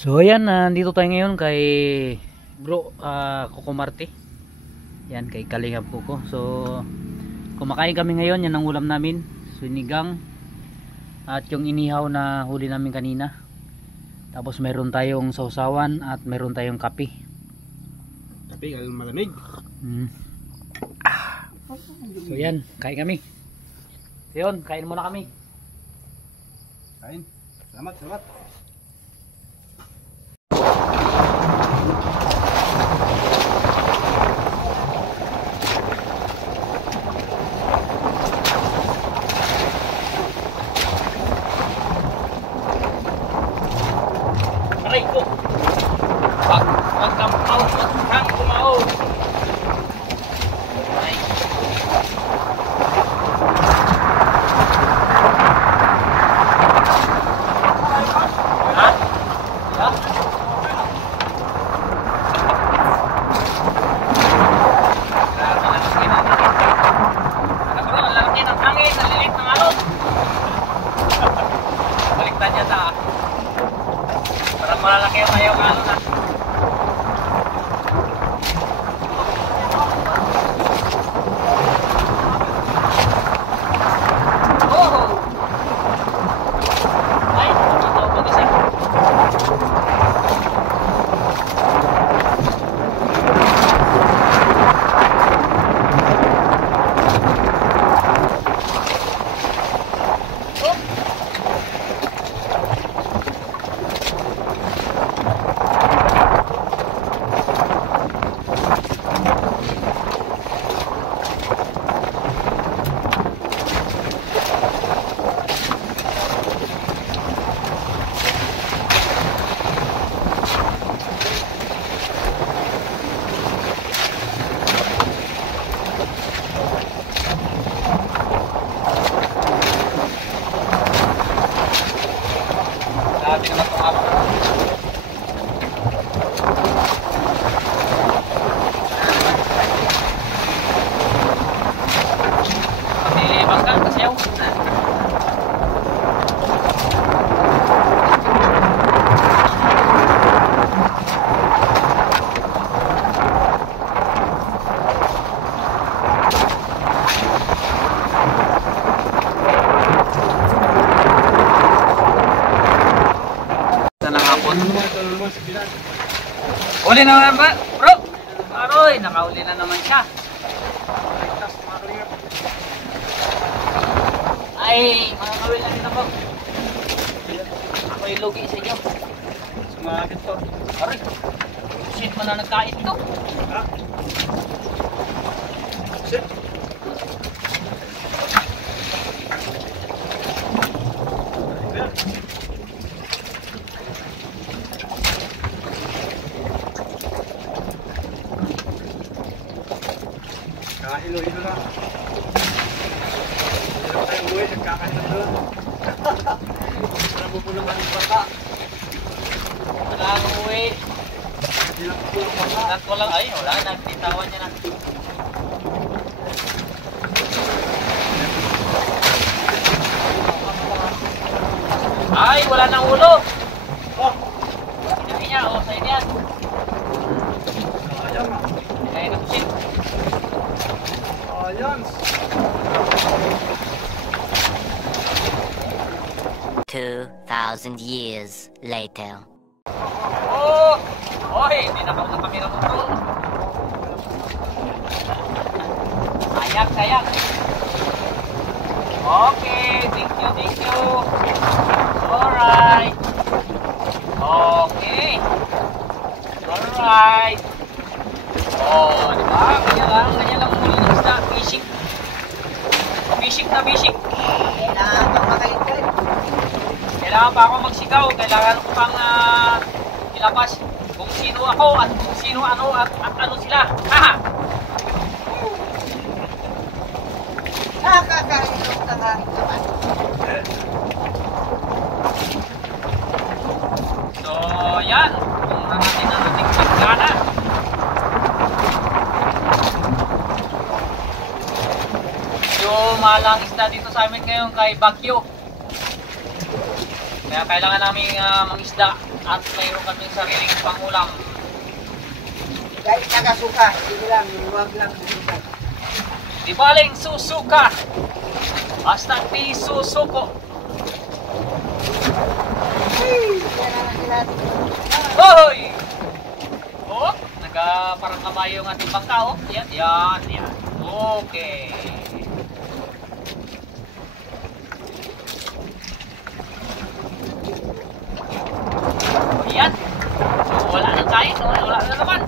So ayan, nandito tayo ngayon kay Bro Coco Marte. Yan, kay Kalingap Coco. So kumakain kami ngayon, yan ang ulam namin, sinigang at yung inihaw na huli namin kanina. Tapos meron tayong sausawan at meron tayong kape. Kape ang malamig. So yan, kain kami. So yun, kain muna kami. Kain. Salamat, salamat. Aray ko! Wag kang kumao! Ay! Ha? Ha? Ang lalaki ng hangin, ang lilit ng alon. Baliktad niya ta. Parang malalaki ang ayaw ng alon na. Sabi naman itong ako. Nilibang ka, kasyaw. Uli na naman ba, bro? Aroy, nakauli na naman siya. Ay, mga kawil na rin ako. Ako yung lugi sa inyo. Sumakit to. Aroy, shit mo na nagkait to. Ha? Shit. Hilo-hilo na. Hindi na tayo uwi, nagkakain na doon. Nabupulong ang bata. Wala ang uwi. Hindi lang pupulong bata. Nat ko lang, ay wala, nagtitawan niya na. Ay, wala nang ulo. Oh! Hindi niya, oh, sa'yo niyan. Ayan. Ay, nagsit. Ayan. 2,000 years later. Oh! Oy, hindi na kami namuto. Sayang, sayang. Okay, thank you. Alright. Okay. Alright. Oh, di ba? Ganyan lang muli ng isda. Fishing. Fishing na fishing. Kailangan pang makaintay. Kailangan pa ako magsigaw. Kailangan ko pang ilabas kung sino ako at kung sino ano at ano sila. Haha! Nakakailong tanghali naman. So, yan. Kung natin ang ating pagkana. malang isda dito sa amin ngayon kay Bagyo. Kaya kailangan namin mangisda. at mayroon kaming sariling pangulam. Kahit nagasuka, sige lang, huwag lang susuka. Di baling susuka, basta di susuko. Kaya naman sila. Hoy! Oh, parang kamay yung ating bangka, oh. Yan, yan, yan. Okay. Yan. So, wala nang kain, no? Wala na naman.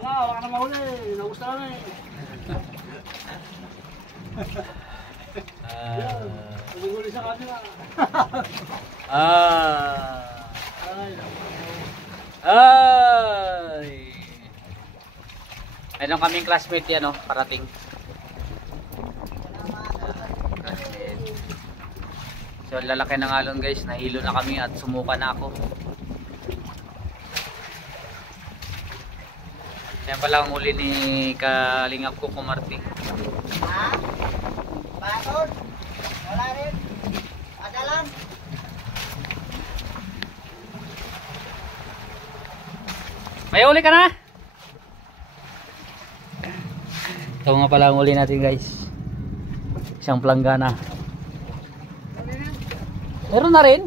Wala ka na mahuli. Nagusta na eh. Naguguli sa kanila. Ay, Ay! Meron kaming classmate yan, oh, parating. So, lalaki ng alon guys, nahilo na kami at sumuka na ako. Yan pala ang uli ni Kalingap ko Marty. Ha? Baton? Wala rin. Padalan. May uli ka na? Ito nga pala ang uli natin guys. Isang planggana. Meron na rin?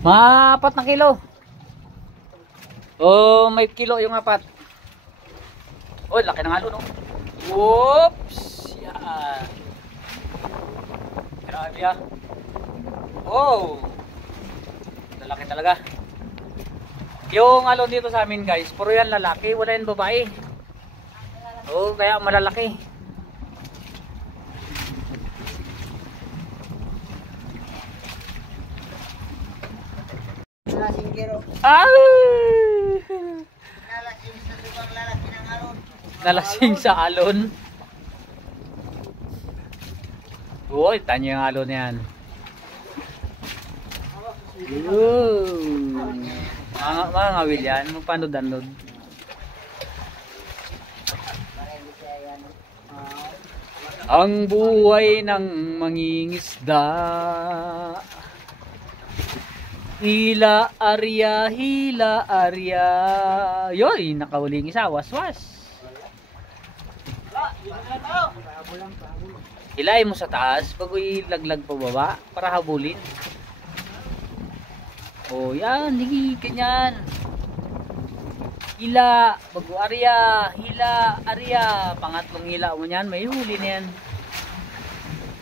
Mga 4 na kilo. Oh, may kilo yung 4. Oh, laki ng alon, no? Whoops! Yan. Grabe ah. Oh! Lalaki talaga. Yung alon dito sa amin guys, puro yan lalaki, wala yan babae. Oh, kaya malalaki. Nalasing giro. Ah! Nalasing sa subang lalaki ng alon. Nalasing sa alon. Uy, tanyo yung alon yan. Mga ngawil yan, magpanod-anod. Ang buhay ng mangingisda, hila arya, hila arya. Yoy, nakauling isa, waswas. Hilahin mo sa taas, bago ilaglag pa baba, para habulin. Oh, yan, hindi ganyan. Hila, bago arya, hila, arya. Pangatlong hila mo niyan, may huli na yan.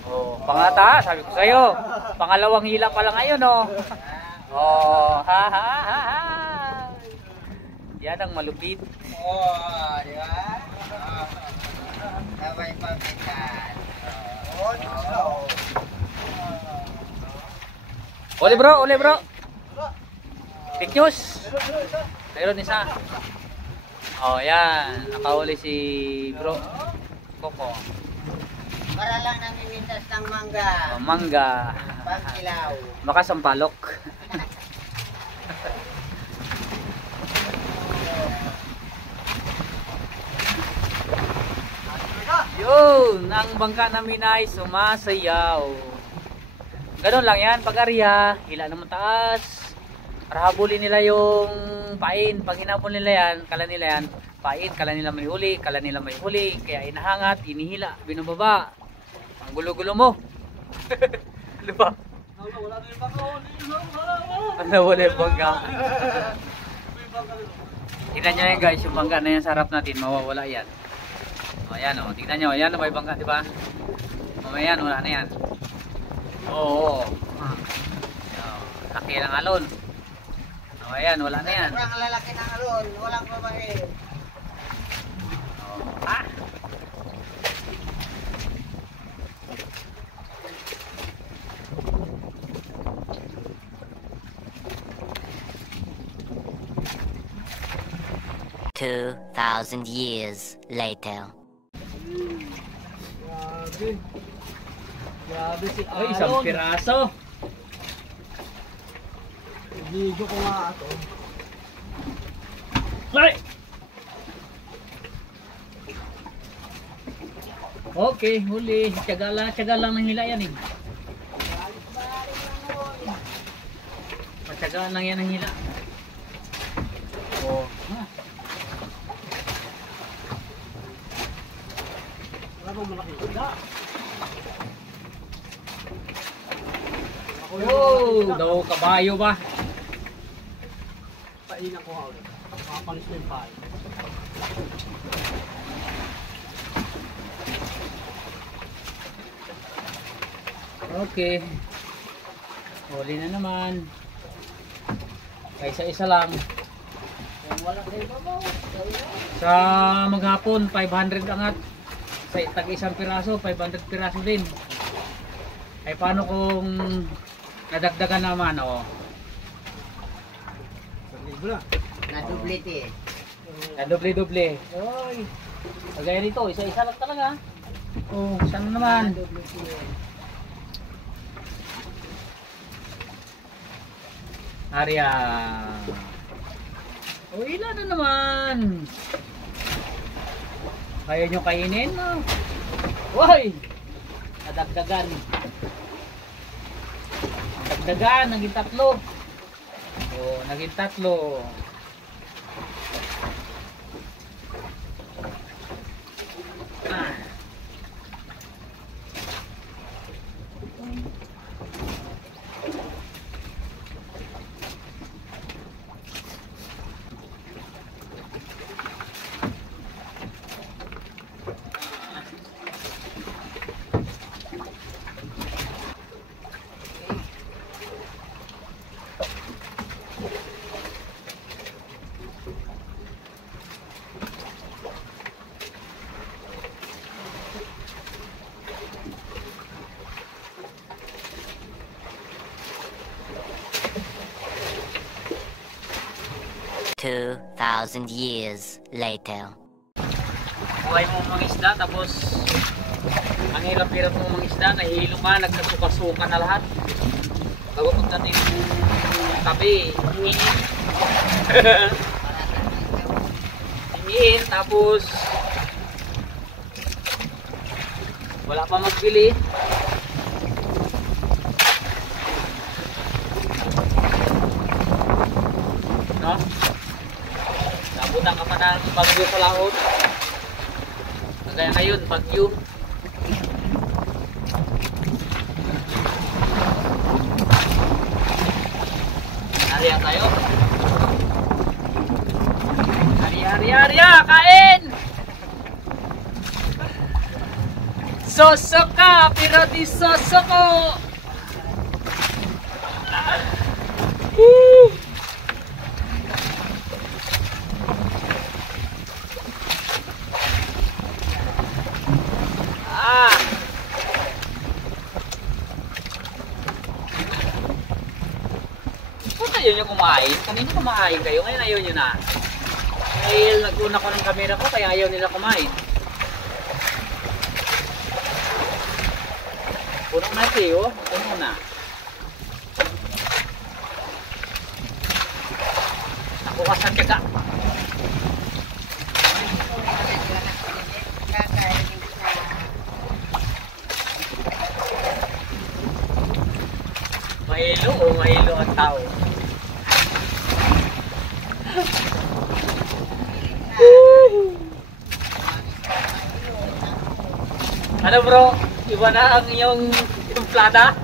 Oh, pangata, sabi ko sa'yo. Pangalawang hila pa lang ngayon, oh. Oh, ha ha ha ha. Yan ang malupit. Oh, di ba? Sabay pagkitan. Oh, slow. Uli bro, uli bro. Fake news. Mayroon isa. Oh, yan. Nakauli si bro Coco. Para lang namimitas ng mangga. Oh, mangga. Pangkilaw. Baka sampalok. Yun, ang bangka namin ay sumasayaw. Ganun lang yan, pag-arya, hila naman taas. Para habulin nila yung pain. Pag hinabol nila yan, kala nila yan, pain, kala nila may huli, kala nila may huli. Kaya inahangat, inihila, binababa. Ang gulo-gulo mo. Diba? wala na yung baka. Ano wala yung bangka? Tignan nyo yan guys, yung bangka na yan sa harap natin, mawawala yan. O yan o, tignan nyo, yan na may bangka, diba? Mamaya yan, wala na yan. Oo. Laki ng alon. O ayan, wala na yan. Sobrang lalaki ng alon, walang babae. Ah, 2,000 years later. Grabe. Grabe si Ay, isang Aaron. piraso. Video ko nga ito. Ay! Okay, huli. Tiyaga lang ng hila yan eh. Matyagaan lang yan ng hila. Oh. Wala bang malaki isda? Ako yung Oh, malaki isda. daw kabayo ba? Painan ko nga ulit. Makapalis na yung pain. Okay. Huli na naman. Isa-isa lang. Kung wala kayo babaw. Sa maghapon, 500 angat. Sa tag-isang piraso, 500 piraso din. Ay paano kung nadagdagan naman, oh? Sarili na. Na-dublete eh. Na doble-doble. Oy. Kagaya nito, isa-isa lang talaga. Oh, saan naman? Na-dublete eh. Arya. Oh, ilan na naman? Kaya nyo kainin, no? Hoy! Nadagdagan. Nadagdagan, naging 3. Oh, naging 3. Ah. Two 2,000 years later. Buhay mo mga isda, tapos ang hirap-hirap mo mga isda, nahihilo ka, nagkasuka-suka na lahat. Bago pagdating tabi, hingin. Hingin, tapos wala pa magbili. No? Nabutan ka pa ng bagyo sa laot. Kaya ngayon, bagyo. Hariya tayo. Hariya, kain! Soso ka, pero di soso ko! Woo! Ayaw nyo kumain. Kanina kumain kayo. Ngayon ayaw nyo na. Dahil nag-una ko ng camera ko kaya ayaw nila kumain. Puno na siyo. Puno na. Ako ka sa tiyaga. Mahilo o mahilo ang tao. Ano bro? Iba na ang iyong timplada?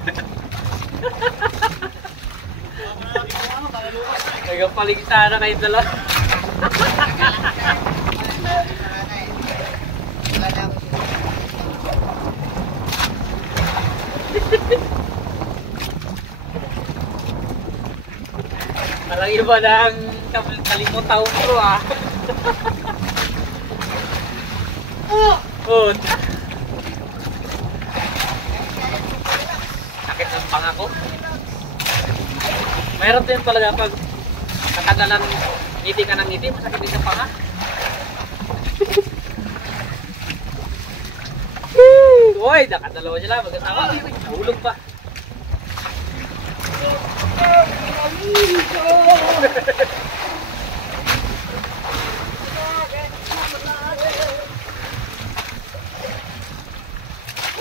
Nagpaligsa na kayo dala. Parang iba na ang kalimutaw bro ah. Oh. Sakit ng panga ko. Mayroon din talaga pag katagalan ngiti ka ng ngiti, masakit din sa panga. Uy, nakadalawa sila. Mag-asawa. Uy, nahulog pa.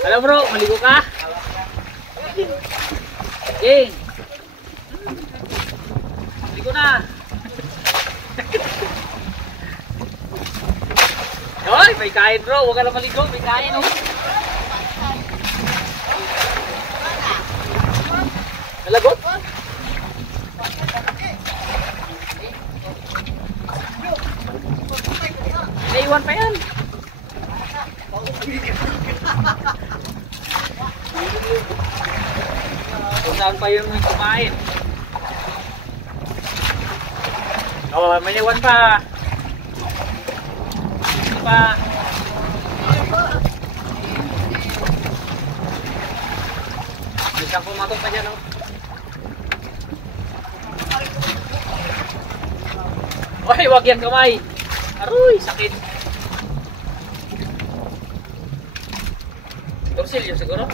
Halo bro, maligo ka? Okay. Maligo na. Hoy, may kain bro. Huwag ka na maligo. May kain oh. Nalagot? Naiwan pa yan. Kung saan pa yung kumain. Oh, may naiwan pa. Hindi pa. May isang pumatok pa dyan oh. Oy, wag yan kamay. Aroy, sakit. Torsilyo siguro?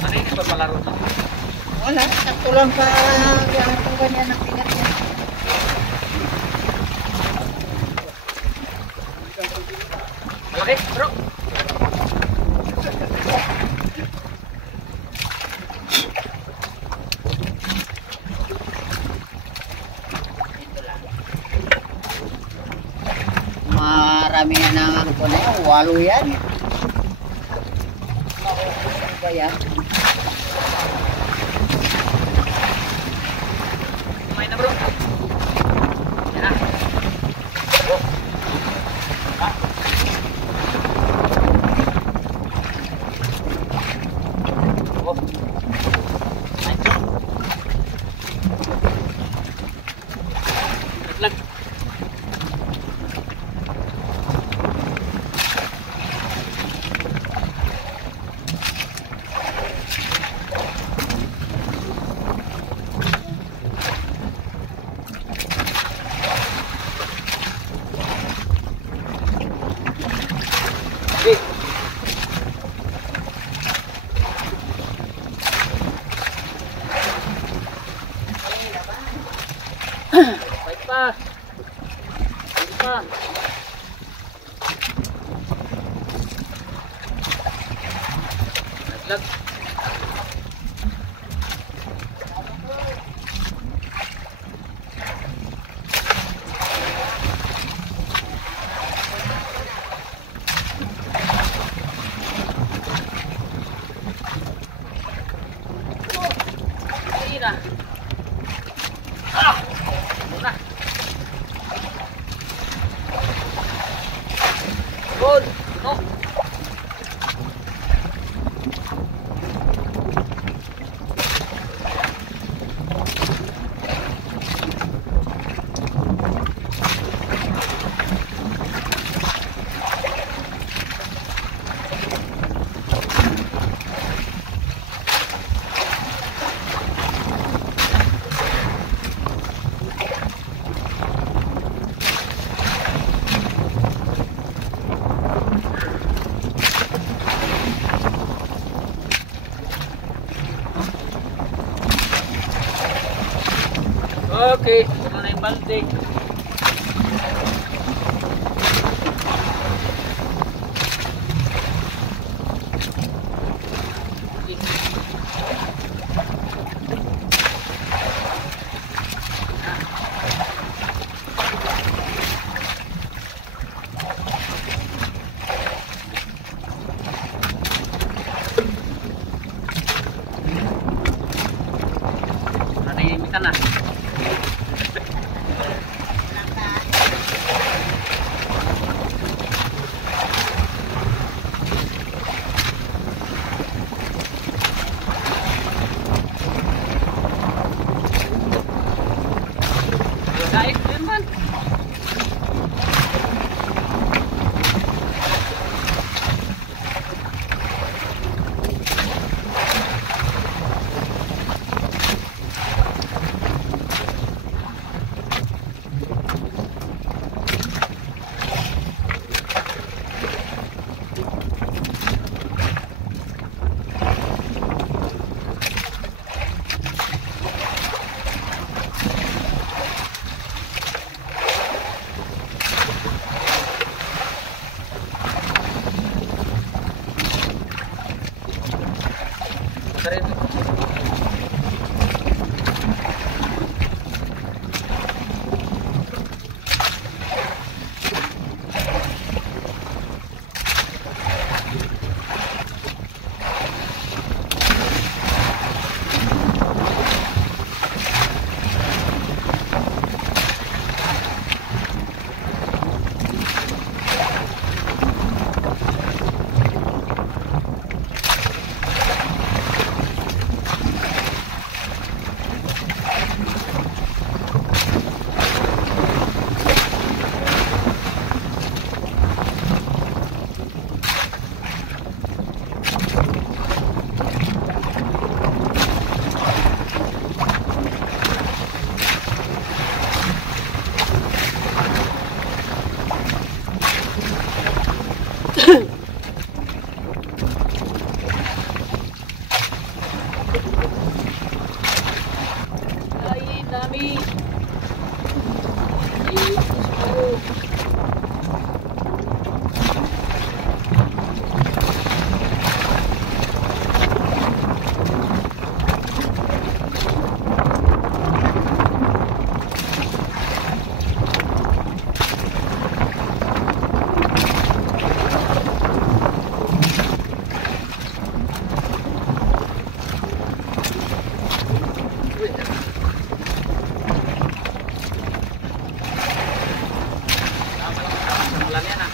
Ano yun, ipapalaro na? Wala, sakto lang sa kung ganyan ang pingat niya. Malaki, bro. Marami na ng ano ko na yan, 8 yan. Ano ba yan? Kumain na bro. Yan na. Bro. Ha? Oh. Kumain. Naglag. Okay. Baik pa. Baik pa. Naglag. Na. Ah! Muna. Good. No. Okay, ito na yung balde. Nanahimik ka na. Punta rin. Ay, dami. Ulan yan ah.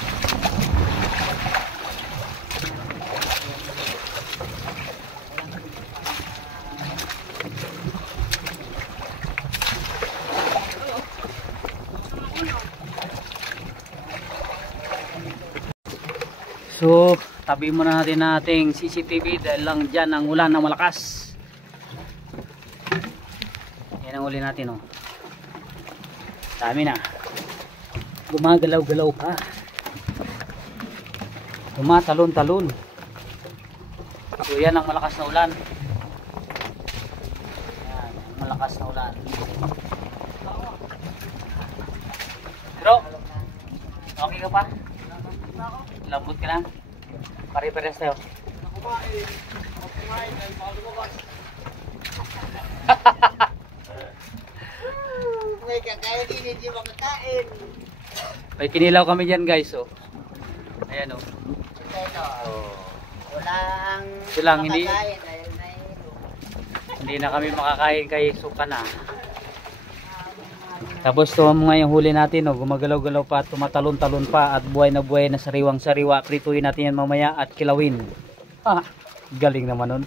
So, tabi muna natin ating CCTV dahil lang dyan ang ulan na malakas. Yan ang uli natin oh. Dami na. Gumagalaw-galaw pa. Tumatalon-talon. So yan ang malakas na ulan. Yan, ang malakas na ulan. Bro, okay ka pa? Lambot ka lang? Pare-pares tayo. May kakain din, hindi makakain. May kinilaw kami dyan guys oh. Ayan oh. Ito, Oh. walang Ito lang, hindi- makakain dahil may Hindi na kami makakain kay suka na. Tapos ito mga yung huli natin oh, gumagalaw-galaw pa, tumatalon-talon pa at buhay na sariwang-sariwa. Prituin natin yan mamaya at kilawin. Ah, galing naman nun.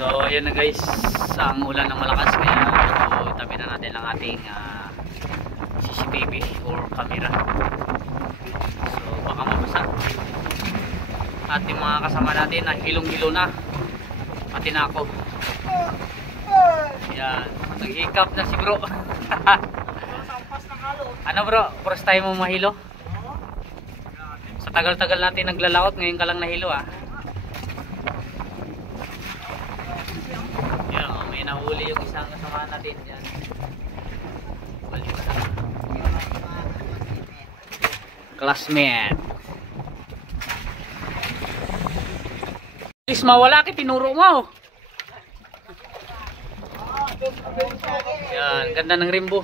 So ayun na guys, ang ulan ng malakas kaya tabi na natin ang ating CCTV or camera. So baka mabasa. At yung mga kasama natin na hilong-hilo na. Pati na ako. Yan, naghihikap na si bro. Ano bro, first time mo mahilo? Sa tagal-tagal natin naglalakot, ngayon ka lang nahilo ah. Yan, may nahuli yung isang kasama natin yan. Balik sa classmate. Please mawala kay tinuro mo. Yan, ganda ng rainbow.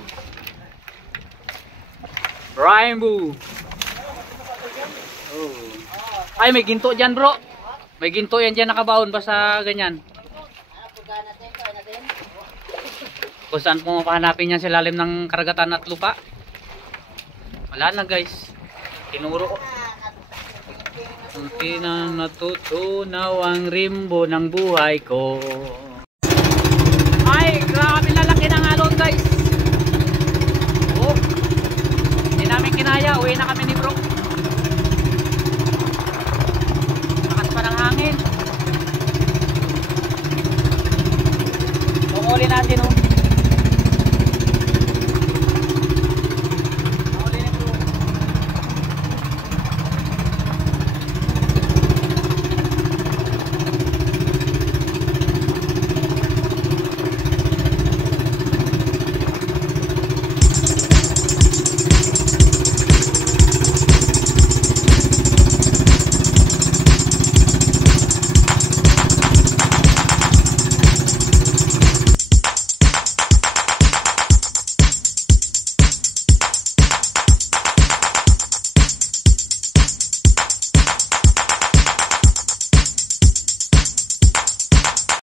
Rainbow. Oh. Ay, may ginto dyan bro. May ginto yan dyan nakabaon basta ganyan. Kung saan po mapahanapin yan sa lalim ng karagatan at lupa. Wala na guys. Tinuro ko. Unti nang natutunaw ang rainbow ng buhay ko. Ay, grabe na laki ng alon guys. Oh, hindi namin kinaya. Uwi na kami ni bro. Lakas pa ng hangin. Tumuli natin oh.